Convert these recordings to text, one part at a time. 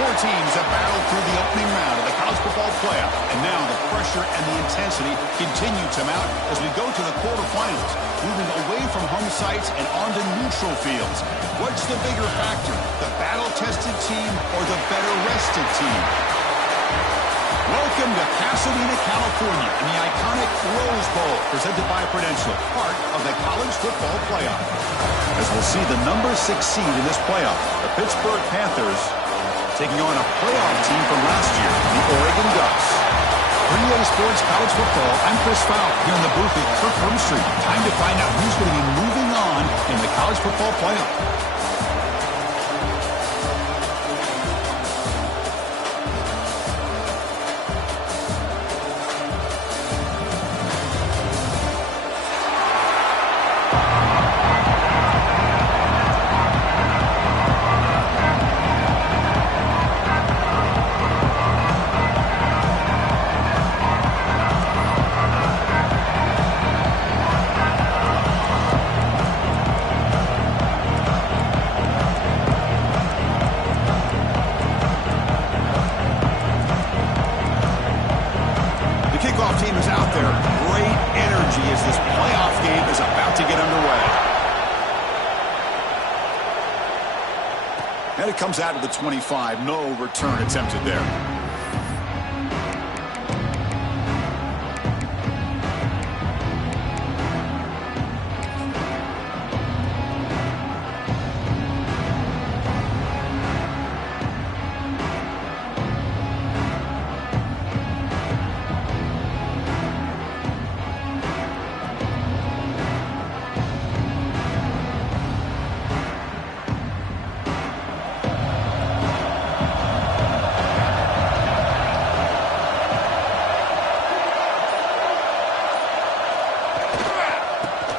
Four teams have battled through the opening round of the college football playoff, and now the pressure and the intensity continue to mount as we go to the quarterfinals, moving away from home sites and onto neutral fields. What's the bigger factor, the battle-tested team or the better-rested team? Welcome to Pasadena, California, in the iconic Rose Bowl, presented by Prudential, part of the college football playoff. As we'll see the number 6 seed in this playoff, the Pittsburgh Panthers, taking on a playoff team from last year, the Oregon Ducks. For EA Sports College Football, I'm Chris Fowler here in the booth at Kirk Street. Time to find out who's going to be moving on in the college football playoff. Team is out there. Great energy as this playoff game is about to get underway. And it comes out of the 25. No return attempted there.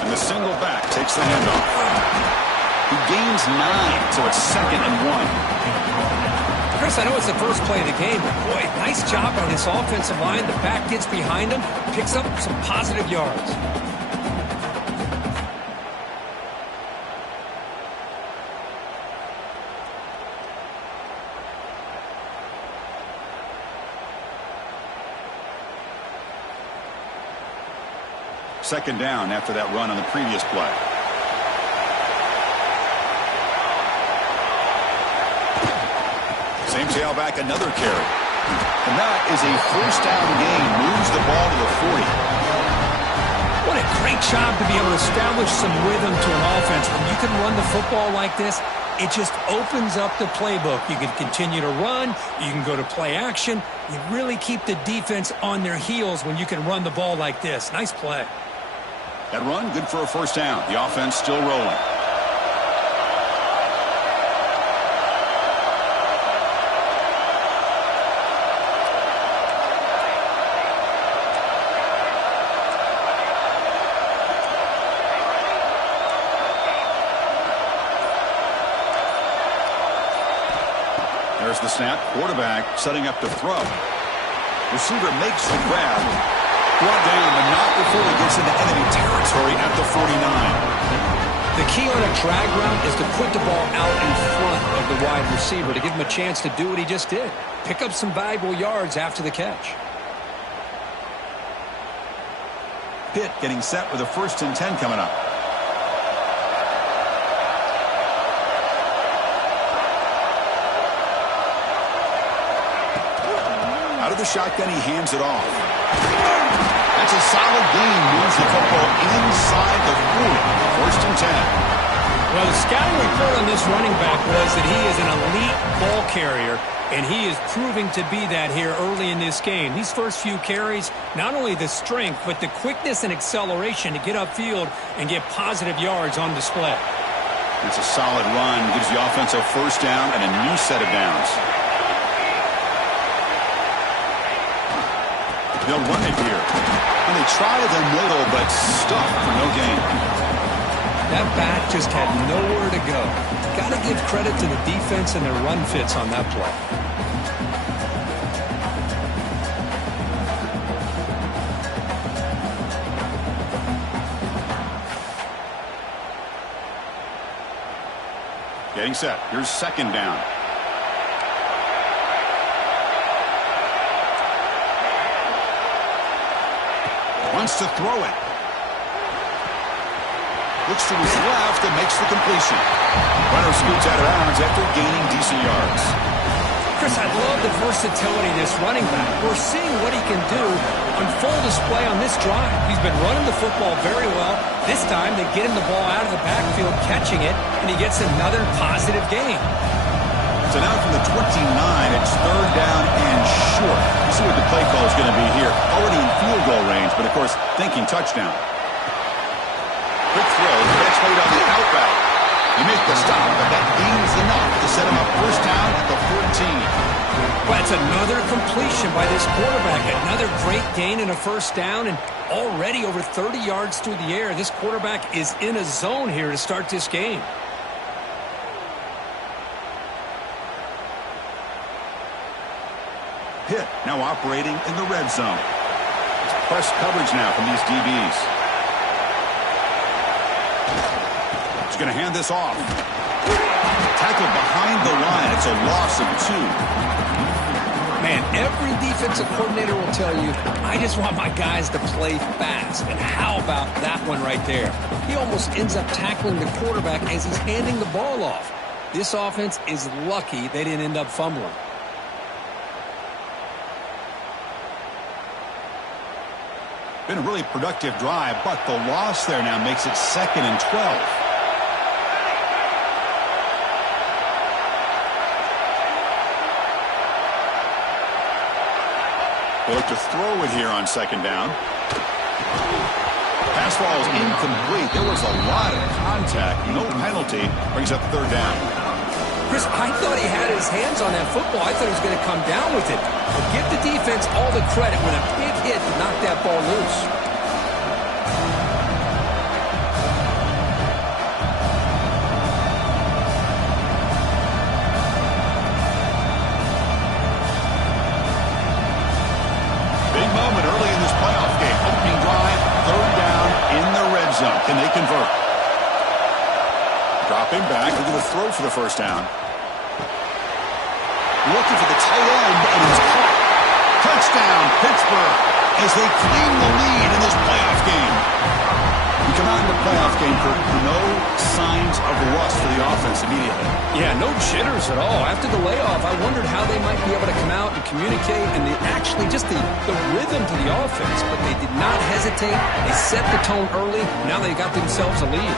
The single back takes the handoff. He gains 9, so it's 2nd and 1. Chris, I know it's the first play of the game, but boy, nice job by this offensive line. The back gets behind him, picks up some positive yards. Second down after that run on the previous play. Same tailback, another carry. And that is a first down gain. Moves the ball to the 40. What a great job to be able to establish some rhythm to an offense. When you can run the football like this, it just opens up the playbook. You can continue to run. You can go to play action. You really keep the defense on their heels when you can run the ball like this. Nice play. That run, good for a first down. The offense still rolling. There's the snap. Quarterback setting up to throw. Receiver makes the grab. Brought down, but not before he gets into enemy territory at the 49. The key on a drag route is to put the ball out in front of the wide receiver to give him a chance to do what he just did. Pick up some valuable yards after the catch. Pitt getting set with a 1st and 10 coming up. Out of the shotgun, he hands it off. That's a solid gain. Moves the football inside the 40. 1st and 10. Well, the scouting report on this running back was that he is an elite ball carrier, and he is proving to be that here early in this game. These first few carries, not only the strength, but the quickness and acceleration to get upfield and get positive yards on display. It's a solid run. Gives the offense a first down and a new set of downs. They'll run it here. And they try the middle, but stuck for no gain. That back just had nowhere to go. Got to give credit to the defense and their run fits on that play. Getting set. Here's 2nd down. Wants to throw it. Looks to his left and makes the completion. Runner scoots out of bounds after gaining decent yards. Chris, I love the versatility of this running back. We're seeing what he can do on full display on this drive. He's been running the football very well. This time, they get him the ball out of the backfield, catching it, and he gets another positive gain. So now from the 29, it's third down and short. You see what the play call is going to be here. Already in field goal range, but of course, thinking touchdown. Quick throw. The next made on the out route. You make the stop, but that gains enough to set him up first down at the 14. Well, that's another completion by this quarterback. Another great gain in a first down, and already over 30 yards through the air. This quarterback is in a zone here to start this game. Pitt now operating in the red zone. It's press coverage now from these DBs. He's going to hand this off. Tackled behind the line. It's a loss of 2. Man, every defensive coordinator will tell you, I just want my guys to play fast. And how about that one right there? He almost ends up tackling the quarterback as he's handing the ball off. This offense is lucky they didn't end up fumbling. Been a really productive drive, but the loss there now makes it 2nd and 12. They look to throw it here on 2nd down. Pass ball is incomplete. There was a lot of contact. No penalty. Brings up 3rd down. Chris, I thought he had his hands on that football. I thought he was going to come down with it. But give the defense all the credit when a big hit to knock that ball loose. Big moment early in this playoff game. Opening drive, 3rd down in the red zone. Can they convert? Dropping back. They're going to throw for the first down. Looking for the tight end, and he's caught. Touchdown, Pittsburgh, as they claim the lead in this playoff game. We come out in the playoff game for no signs of rust for the offense immediately. Yeah, no jitters at all. After the layoff, I wondered how they might be able to come out and communicate and actually just the rhythm to the offense. But they did not hesitate. They set the tone early. Now they got themselves a lead.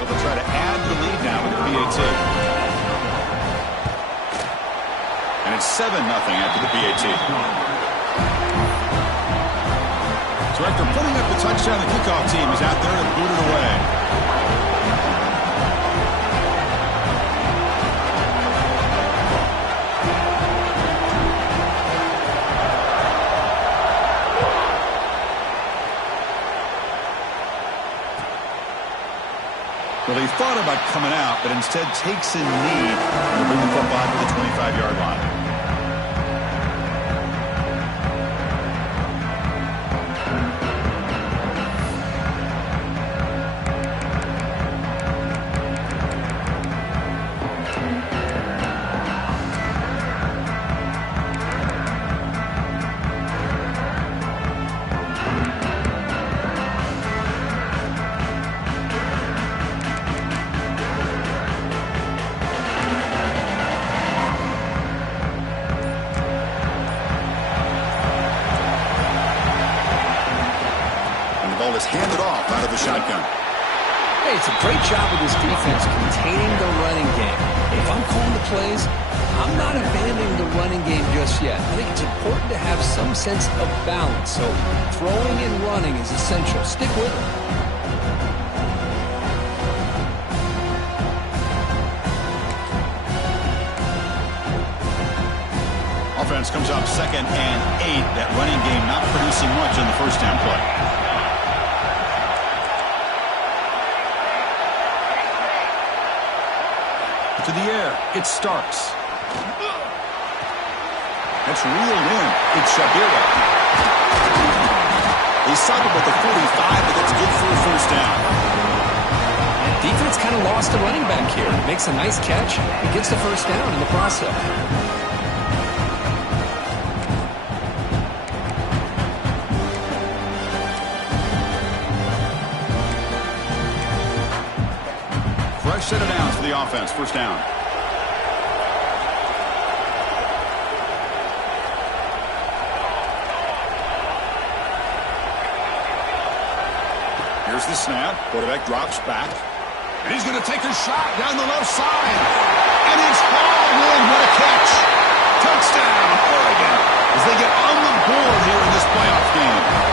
So they'll try to add the lead now with the PAT. And it's 7-0 after the PAT. So after putting up the touchdown, the kickoff team is out there to boot it away. Well, he thought about coming out, but instead takes a knee to bring the football to the 25-yard line. Is handed off out of the shotgun. Hey, it's a great job of this defense containing the running game. If I'm calling the plays, I'm not abandoning the running game just yet. I think it's important to have some sense of balance. So throwing and running is essential. Stick with it. Offense comes up 2nd and 8. That running game not producing much on the first down play. To the air, it's Starks. That's reeled in. It's Shabira. He's stopped with the 45, but that's good for a first down. Defense kind of lost the running back here. Makes a nice catch. He gets the first down in the process. set of downs for the offense. First down. Here's the snap. Quarterback drops back. And he's going to take a shot down the left side. And it's hauled in. What a catch. Touchdown, Oregon, as they get on the board here in this playoff game.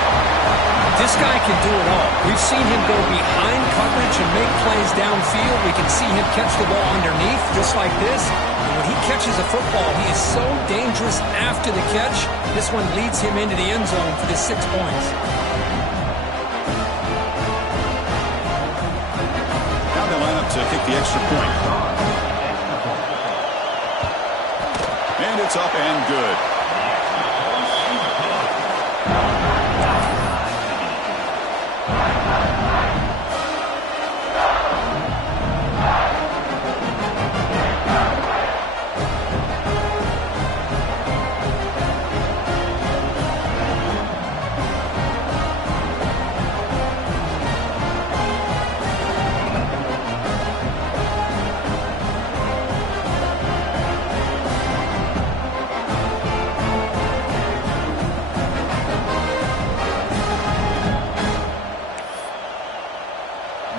This guy can do it all. We've seen him go behind coverage and make plays downfield. We can see him catch the ball underneath, just like this. And when he catches a football, he is so dangerous after the catch. This one leads him into the end zone for the 6 points. Now they line up to kick the extra point. And it's up and good.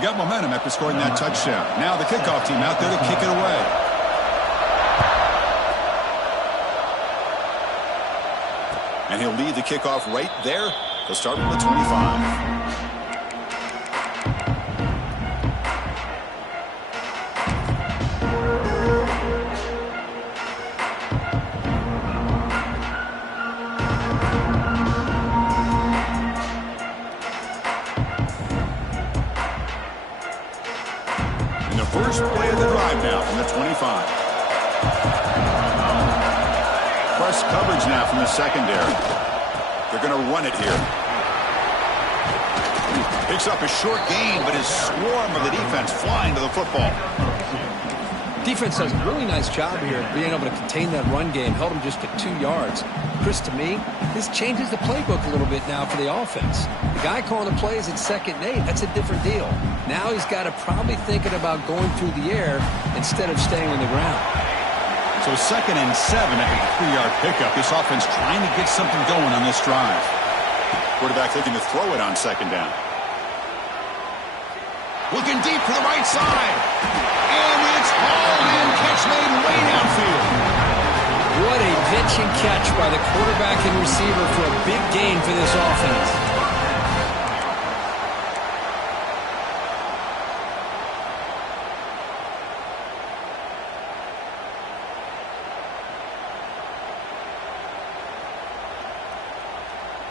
Got momentum after scoring that touchdown. Now the kickoff team out there to kick it away. And he'll lead the kickoff right there. He'll start from the 25. First play of the drive now from the 25. Press coverage now from the secondary. They're going to run it here. Picks up a short gain, but his swarm of the defense flying to the football. Defense does a really nice job here of being able to contain that run game, held him just to 2 yards. Chris, to me, this changes the playbook a little bit now for the offense. The guy calling the plays at 2nd and 8, that's a different deal. Now he's got to probably thinking about going through the air instead of staying on the ground. So 2nd and 7 after the 3-yard pickup. This offense trying to get something going on this drive. Quarterback looking to throw it on 2nd down. Looking deep to the right side. And it's hauled in. Catch made way downfield. What a pitch and catch by the quarterback and receiver for a big gain for this offense.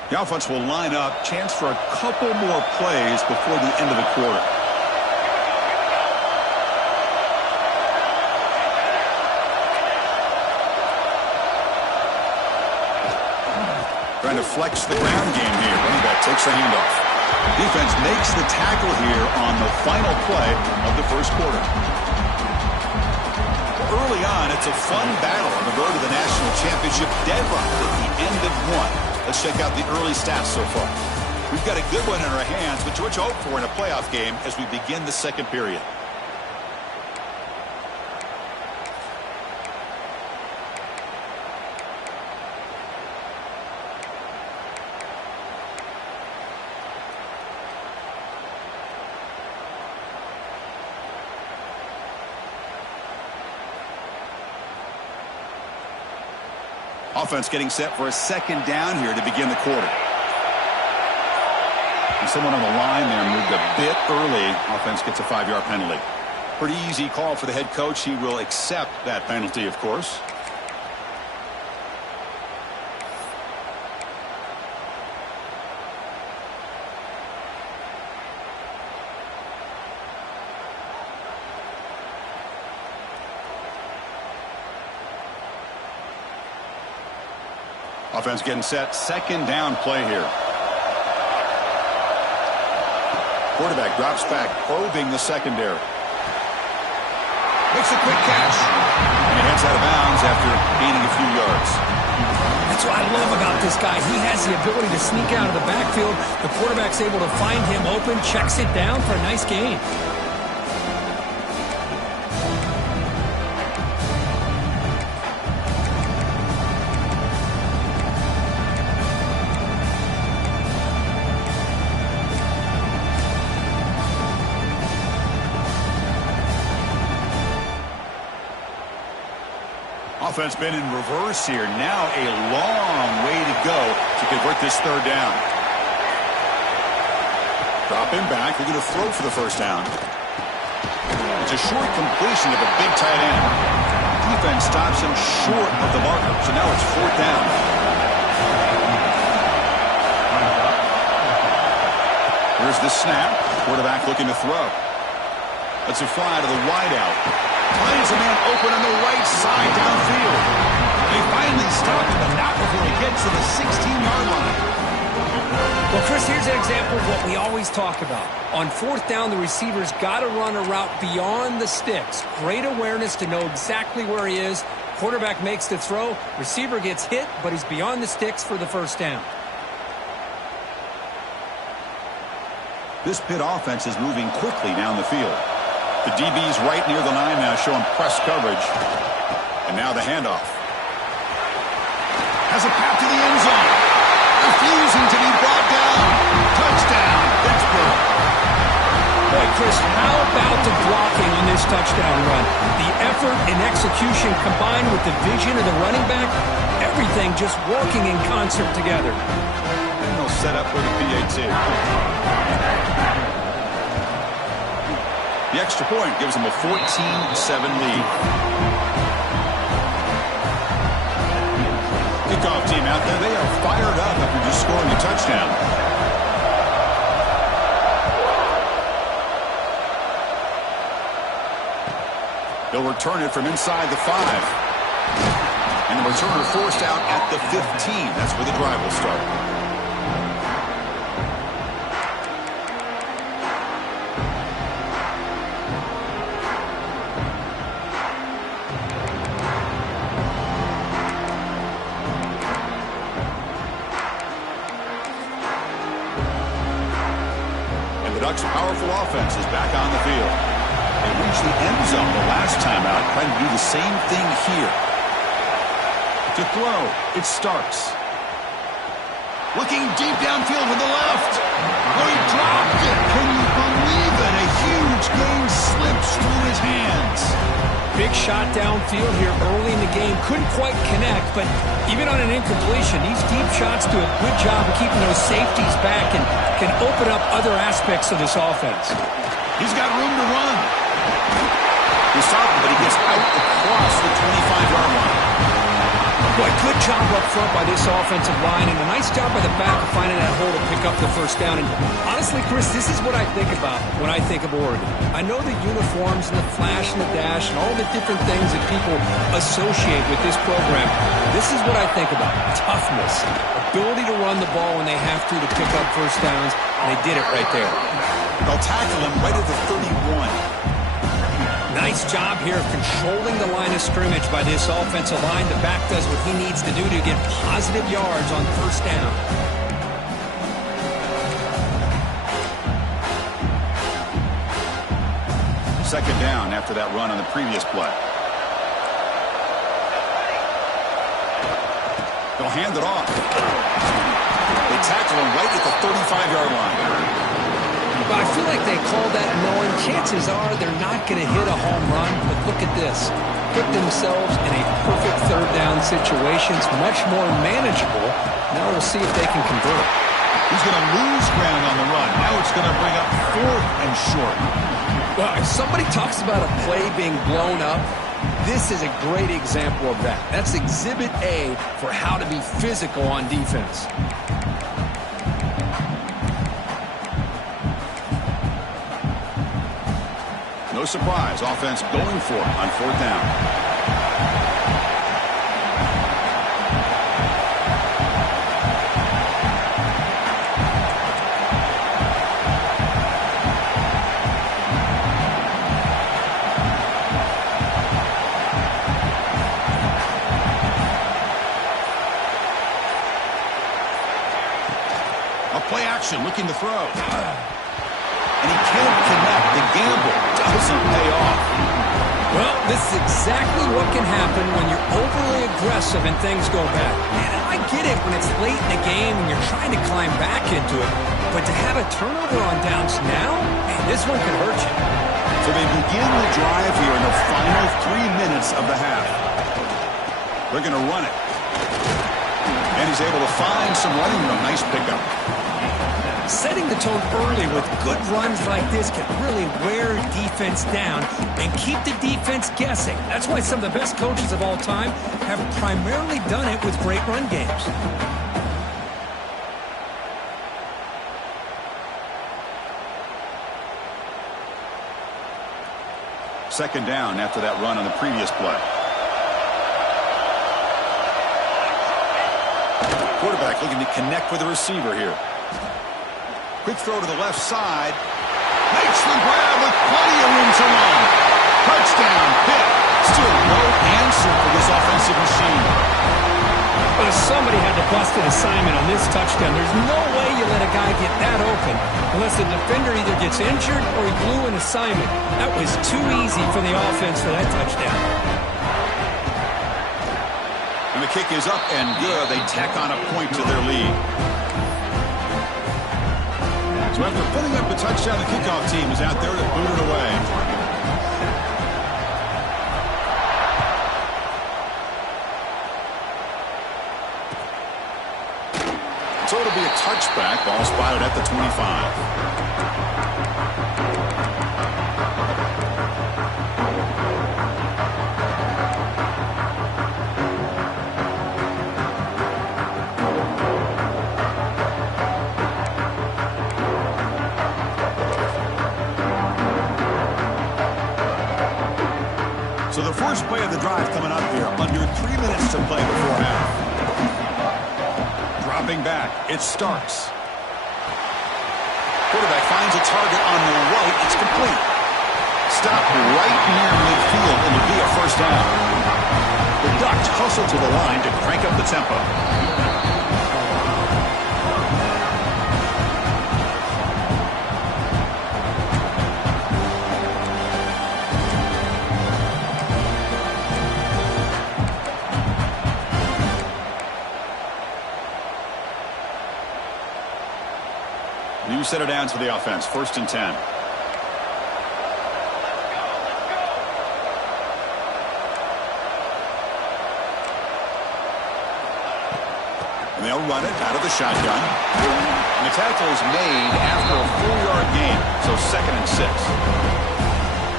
The offense will line up. Chance for a couple more plays before the end of the quarter. Trying to flex the ground game here. Running back takes the handoff. Defense makes the tackle here on the final play of the first quarter. Early on, it's a fun battle on the road to the national championship. Deadlocked at the end of one. Let's check out the early stats so far. We've got a good one in our hands, but what you hope for in a playoff game as we begin the second period. Offense getting set for a 2nd down here to begin the quarter. And someone on the line there moved a bit early. Offense gets a 5-yard penalty. Pretty easy call for the head coach. He will accept that penalty, of course. Offense getting set. 2nd down play here. Quarterback drops back, probing the secondary. Makes a quick catch. And he heads out of bounds after gaining a few yards. That's what I love about this guy. He has the ability to sneak out of the backfield. The quarterback's able to find him open, checks it down for a nice gain. Offense been in reverse here. Now a long way to go to convert this third down. Dropping back. They're going to throw for the first down. It's a short completion of a big tight end. Defense stops him short of the marker. So now it's fourth down. Here's the snap. Quarterback looking to throw. That's a fly to the wideout. Finds a man open on the right side downfield. They finally stopped him, but not before he gets to the 16-yard line. Well, Chris, here's an example of what we always talk about. On fourth down, the receiver's got to run a route beyond the sticks. Great awareness to know exactly where he is. Quarterback makes the throw. Receiver gets hit, but he's beyond the sticks for the first down. This Pitt offense is moving quickly down the field. The DB's right near the line now, showing press coverage. And now the handoff. Has a path to the end zone. Refusing to be brought down. Touchdown, Pittsburgh. Boy, Chris, how about the blocking on this touchdown run? The effort and execution combined with the vision of the running back, everything just working in concert together. And they'll set up with a PAT. The extra point gives them a 14-7 lead. Kickoff team out there. They are fired up after just scoring a touchdown. They'll return it from inside the 5. And the returner forced out at the 15. That's where the drive will start. Ducks' powerful offense is back on the field. They reached the end zone the last time out, trying to do the same thing here. To throw, it's Starks. Looking deep downfield to the left. Oh, he dropped it. Can you believe it? A huge game slips through his hands. Big shot downfield here early in the game. Couldn't quite connect, but even on an incompletion, these deep shots do a good job of keeping those safeties back and can open up other aspects of this offense. He's got room to run. He's stopping, but he gets out across the 25-yard line. Boy, good job up front by this offensive line, and a nice job by the back of finding that hole to pick up the first down. And honestly, Chris, this is what I think about when I think of Oregon. I know the uniforms and the flash and the dash and all the different things that people associate with this program. This is what I think about. Toughness, ability to run the ball when they have to pick up first downs, and they did it right there. They'll tackle him right at the 31. Nice job here of controlling the line of scrimmage by this offensive line. The back does what he needs to do to get positive yards on first down. Second down after that run on the previous play. They'll hand it off. They tackle him right at the 35-yard line. I feel like they call that knowing chances are they're not going to hit a home run, but look at this. Put themselves in a perfect third down situation. It's much more manageable. Now we'll see if they can convert. He's going to lose ground on the run. Now it's going to bring up fourth and short. Well, if somebody talks about a play being blown up, this is a great example of that. That's exhibit A for how to be physical on defense. No surprise, offense going for it on fourth down. A play action, looking to throw. And he can't connect. The gamble doesn't pay off. Well, this is exactly what can happen when you're overly aggressive and things go bad. Man, I get it when it's late in the game and you're trying to climb back into it. But to have a turnover on downs now, man, this one could hurt you. So they begin the drive here in the final 3 minutes of the half. They're going to run it. And he's able to find some running room. Nice pickup. Setting the tone early with good runs like this can really wear defense down and keep the defense guessing. That's why some of the best coaches of all time have primarily done it with great run games. Second down after that run on the previous play. Quarterback looking to connect with the receiver here. Quick throw to the left side. Makes the grab with plenty of room to run. Touchdown, Pitt. Still no answer for this offensive machine. But if somebody had to bust an assignment on this touchdown, there's no way you let a guy get that open unless the defender either gets injured or he blew an assignment. That was too easy for the offense for that touchdown. And the kick is up and good. They tack on a point to their lead. So after putting up the touchdown, the kickoff team is out there to boot it away. So it'll be a touchback. Ball spotted at the 25. So the first play of the drive coming up here. Under 3 minutes to play before half. Dropping back. It starts. Quarterback finds a target on the right. It's complete. Stop right near midfield. It'll be a first down. The Ducks hustle to the line to crank up the tempo. New set of downs for the offense. 1st and 10. And they'll run it out of the shotgun. And the tackle is made after a 4-yard gain. So 2nd and 6.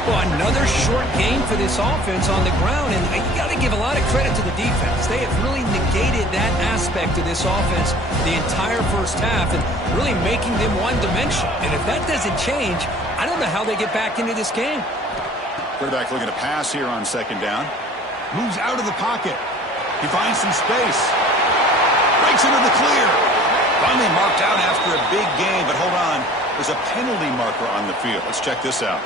Well, another short gain for this offense on the ground, and you got to give a lot of credit to the defense. They have really negated that aspect of this offense the entire first half and really making them one-dimensional. And if that doesn't change, I don't know how they get back into this game. Quarterback looking to pass here on 2nd down. Moves out of the pocket. He finds some space. Breaks into the clear. Finally marked out after a big gain, but hold on. There's a penalty marker on the field. Let's check this out.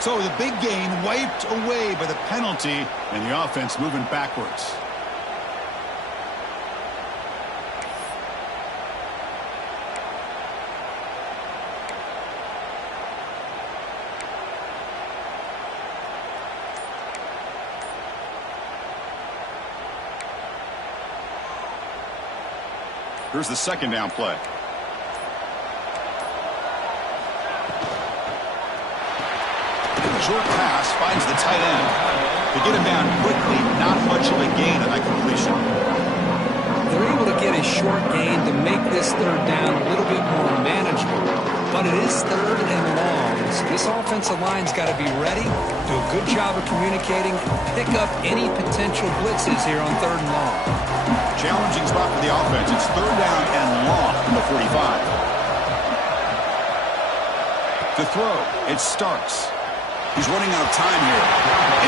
So the big gain wiped away by the penalty, and the offense moving backwards. Here's the 2nd down play. Short pass finds the tight end. To get him down quickly, not much of a gain on that completion. They're able to get a short gain to make this 3rd down a little bit more manageable. But it is 3rd and long. So this offensive line's got to be ready, do a good job of communicating, and pick up any potential blitzes here on 3rd and long. Challenging spot for the offense. It's 3rd down and long from the 45. To throw, it starts. He's running out of time here.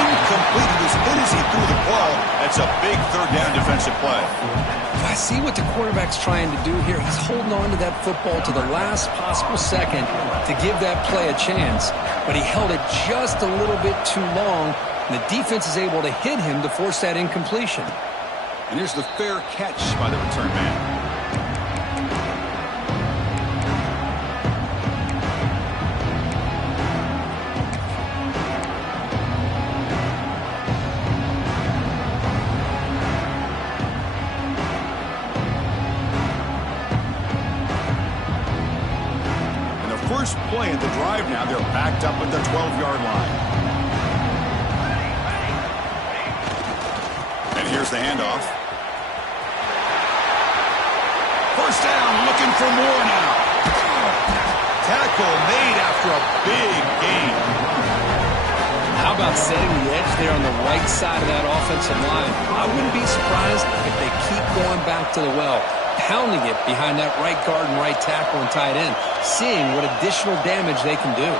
Incomplete. He was hit as he threw the ball. That's a big 3rd down defensive play. I see what the quarterback's trying to do here. He's holding on to that football to the last possible second to give that play a chance. But he held it just a little bit too long, and the defense is able to hit him to force that incompletion. And here's the fair catch by the return man. First play at the drive now. They're backed up at the 12-yard line. And Here's the handoff. First down, looking for more now. Tackle made after a big gain. How about setting the edge there on the right side of that offensive line? I wouldn't be surprised if they keep going back to the well, pounding it behind that right guard and right tackle and tight end, seeing what additional damage they can do.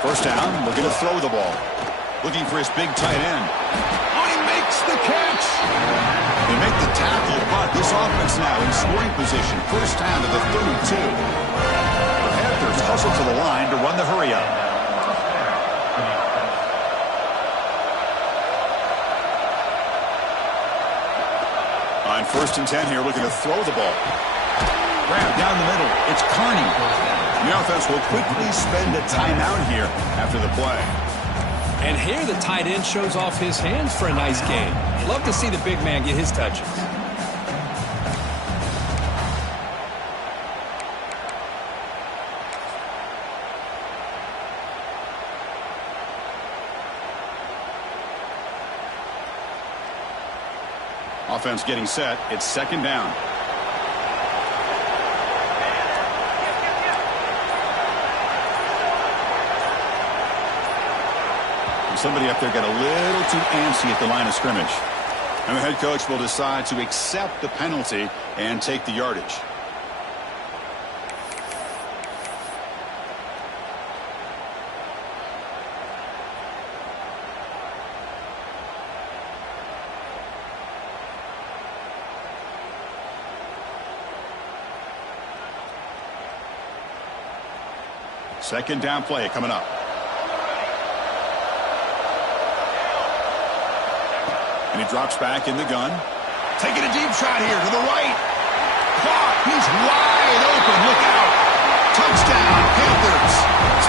First down, looking to throw the ball. Looking for his big tight end. Oh, he makes the catch. They make the tackle, but this offense now in scoring position. First down to the 32. The Panthers hustle to the line to run the hurry up. On 1st and 10 here, looking to throw the ball. Grab down the middle. It's Carney. The offense will quickly spend a timeout here after the play. And here the tight end shows off his hands for a nice game. Love to see the big man get his touches. Offense getting set. It's 2nd down. Somebody up there got a little too antsy at the line of scrimmage. And the head coach will decide to accept the penalty and take the yardage. Second down play coming up. And he drops back in the gun. Taking a deep shot here to the right. Caught. He's wide open. Look out. Touchdown, Panthers.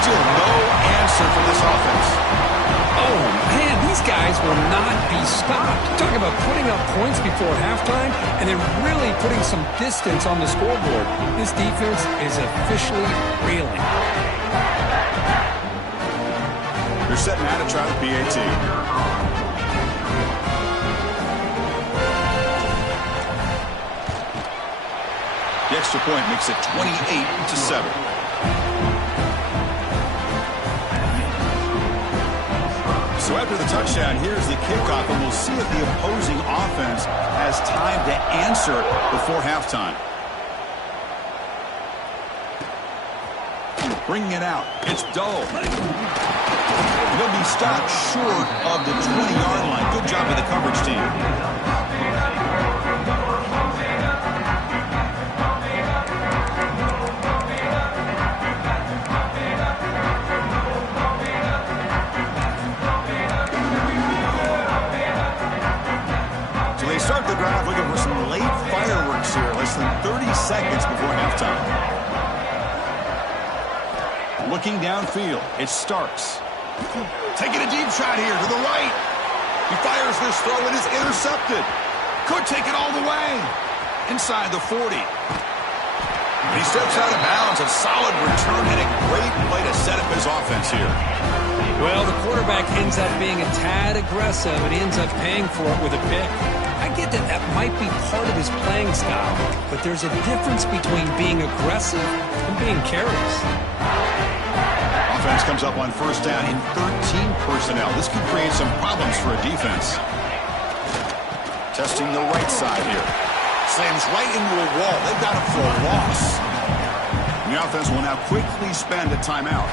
Still no answer from this offense. Oh, man, these guys will not be stopped. Talking about putting up points before halftime, and then really putting some distance on the scoreboard. This defense is officially reeling. They're setting out to try the PAT. The extra point makes it 28-7. So after the touchdown, here's the kickoff, and we'll see if the opposing offense has time to answer before halftime. Bringing it out. It's Doe. He'll be stopped short of the 20-yard line. Good job by the coverage team. Start the drive looking for some late fireworks here. Less than 30 seconds before halftime. Looking downfield, it's Starks. Taking a deep shot here to the right. He fires this throw and is intercepted. Could take it all the way. Inside the 40. And he steps out of bounds. A solid return and a great play to set up his offense here. Well, the quarterback ends up being a tad aggressive, and he ends up paying for it with a pick. I get that that might be part of his playing style, but there's a difference between being aggressive and being careless. Offense comes up on first down in 13 personnel. This could create some problems for a defense. Testing the right side here. Slams right into a wall. They've got him for a loss. The offense will now quickly spend a timeout.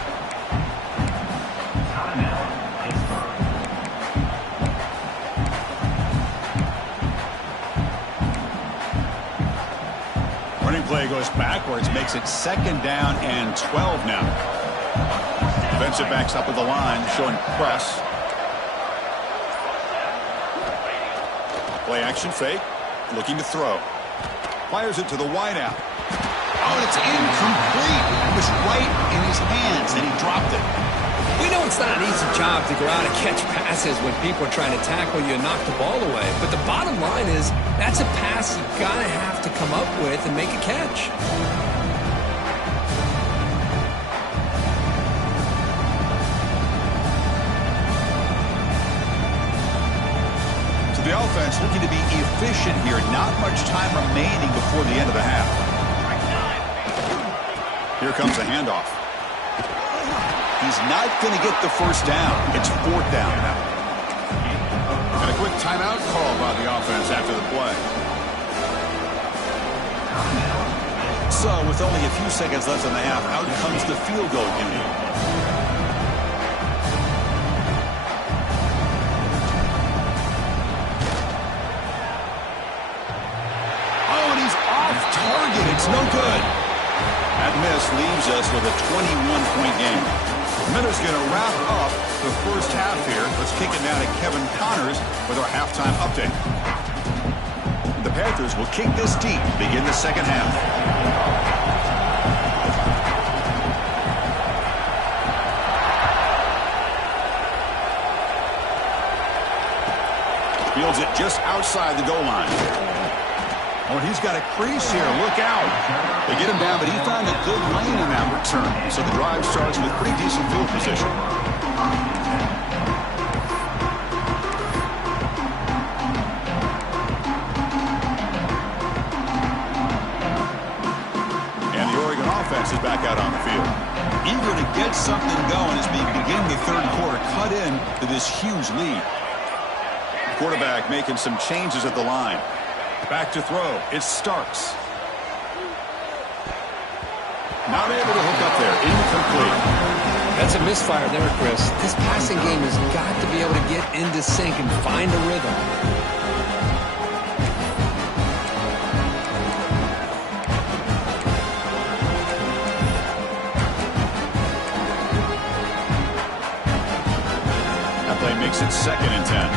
Running play goes backwards, makes it 2nd down and 12 now. Defensive backs up at the line, showing press. Play action fake, looking to throw. Fires it to the wideout. Oh, it's incomplete. It was right in his hands, and he dropped it. We know it's not an easy job to go out and catch passes when people are trying to tackle you and knock the ball away. But the bottom line is that's a pass you got to have to come up with and make a catch. offense looking to be efficient here. Not much time remaining before the end of the half. Here comes a handoff. He's not going to get the first down. It's fourth down now. And a quick timeout call by the offense after the play. So, with only a few seconds left in the half, out comes the field goal unit. Oh, and he's off target. It's no good. That miss leaves us with a 21-point game. Miller's going to wrap up the first half here. Let's kick it now to Kevin Connors with our halftime update. The Panthers will kick this deep to begin the second half. Fields it just outside the goal line. Oh, he's got a crease here. Look out. They get him down, but he found a good lane in that return. So the drive starts with pretty decent field position. And the Oregon offense is back out on the field. Eager to get something going as we begin the third quarter. Cut in to this huge lead. Quarterback making some changes at the line. Back to throw. It's Starks. Not able to hook up there. Incomplete. That's a misfire there, Chris. This passing game has got to be able to get into sync and find a rhythm. That play makes it 2nd and 10.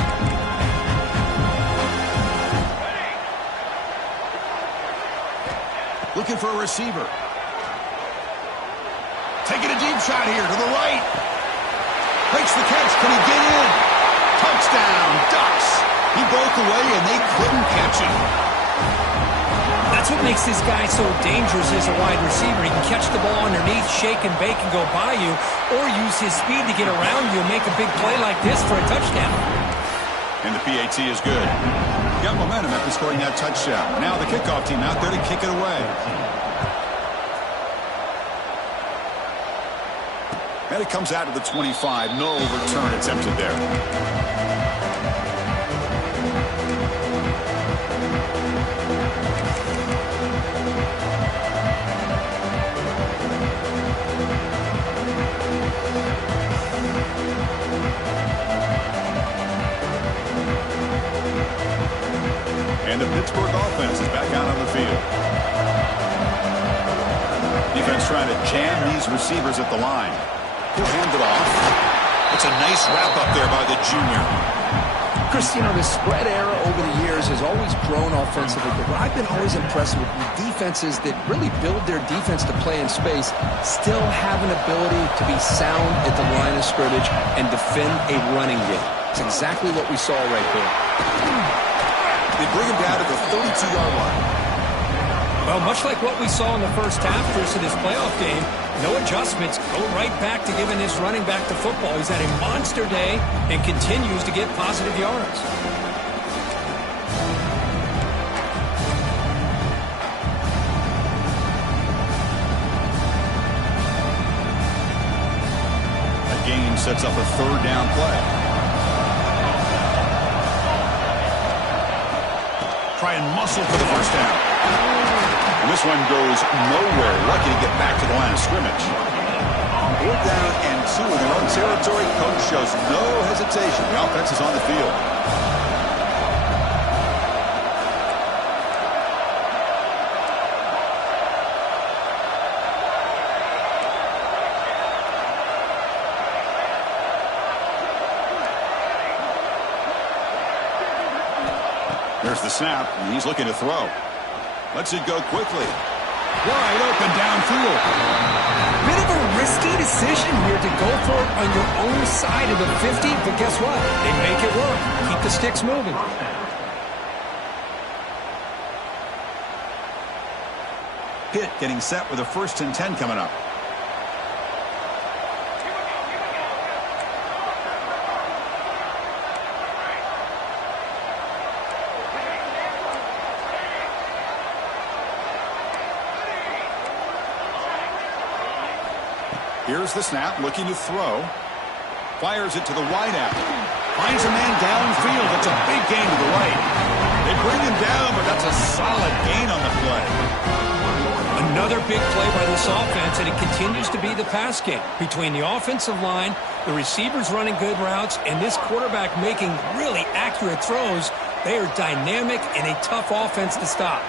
Looking for a receiver. Taking a deep shot here to the right. Makes the catch. Can he get in? Touchdown, Ducks. He broke away and they couldn't catch him. That's what makes this guy so dangerous as a wide receiver. He can catch the ball underneath, shake and bake and go by you, or use his speed to get around you and make a big play like this for a touchdown. And the PAT is good. Got momentum after scoring that touchdown. Now the kickoff team out there to kick it away. And it comes out to the 25. No return attempted there. And the Pittsburgh offense is back out on the field. Defense trying to jam these receivers at the line. He'll hand it off. It's a nice wrap-up there by the junior. Chris, you know, the spread era over the years has always grown offensively, but what I've been always impressed with defenses that really build their defense to play in space still have an ability to be sound at the line of scrimmage and defend a running game. It's exactly what we saw right there. They bring him down to the 32-yard line. Well, much like what we saw in the first half, Chris, of this playoff game, no adjustments, go right back to giving this running back the football. He's had a monster day and continues to get positive yards. A gain sets up a 3rd down play. Try and muscle for the first down. And this one goes nowhere. Lucky to get back to the line of scrimmage. 4th down and 2 in their own territory. Coach shows no hesitation. The offense is on the field. There's the snap, and he's looking to throw. Lets it go quickly. Wide open downfield. Bit of a risky decision here to go for it on your own side of the 50, but guess what? They make it work. Keep the sticks moving. Pitt getting set with a 1st and 10 coming up. Here's the snap, looking to throw. Fires it to the wideout. Finds a man downfield. That's a big gain to the right. They bring him down, but that's a solid gain on the play. Another big play by this offense, and it continues to be the pass game. Between the offensive line, the receivers running good routes, and this quarterback making really accurate throws, they are dynamic and a tough offense to stop.